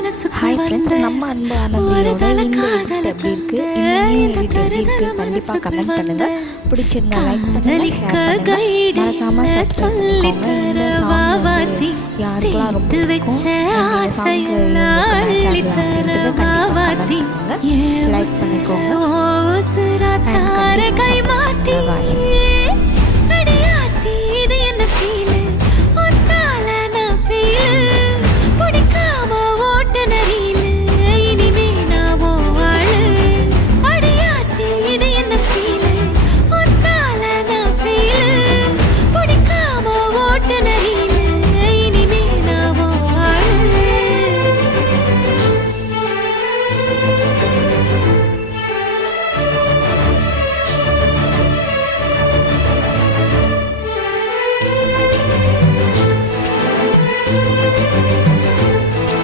Hi friends, நம்ம அன்பு ஆனந்தியோட இந்த எடிட் எப்படி இருக்குது, இந்த எடிட் எப்படி இருக்குது கண்டிப்பாக கமெண்ட் பண்ணுங்கள். பிடிச்சிருந்தா லைக் பண்ணுங்கள், ஷேர் பண்ணுங்கள், மறக்காமல் சப்ஸ்கிரைப் பண்ணிக்கோங்க. இந்த சாங் வந்து யாருக்கெல்லாம் ரொம்ப பிடிக்கும், இந்த சாங்க்கு மேட்ச் ஆகுது அப்படின்றத கண்டிப்பாக கமெண்ட் பண்ணுங்கள், லைக் பண்ணிக்கோங்க.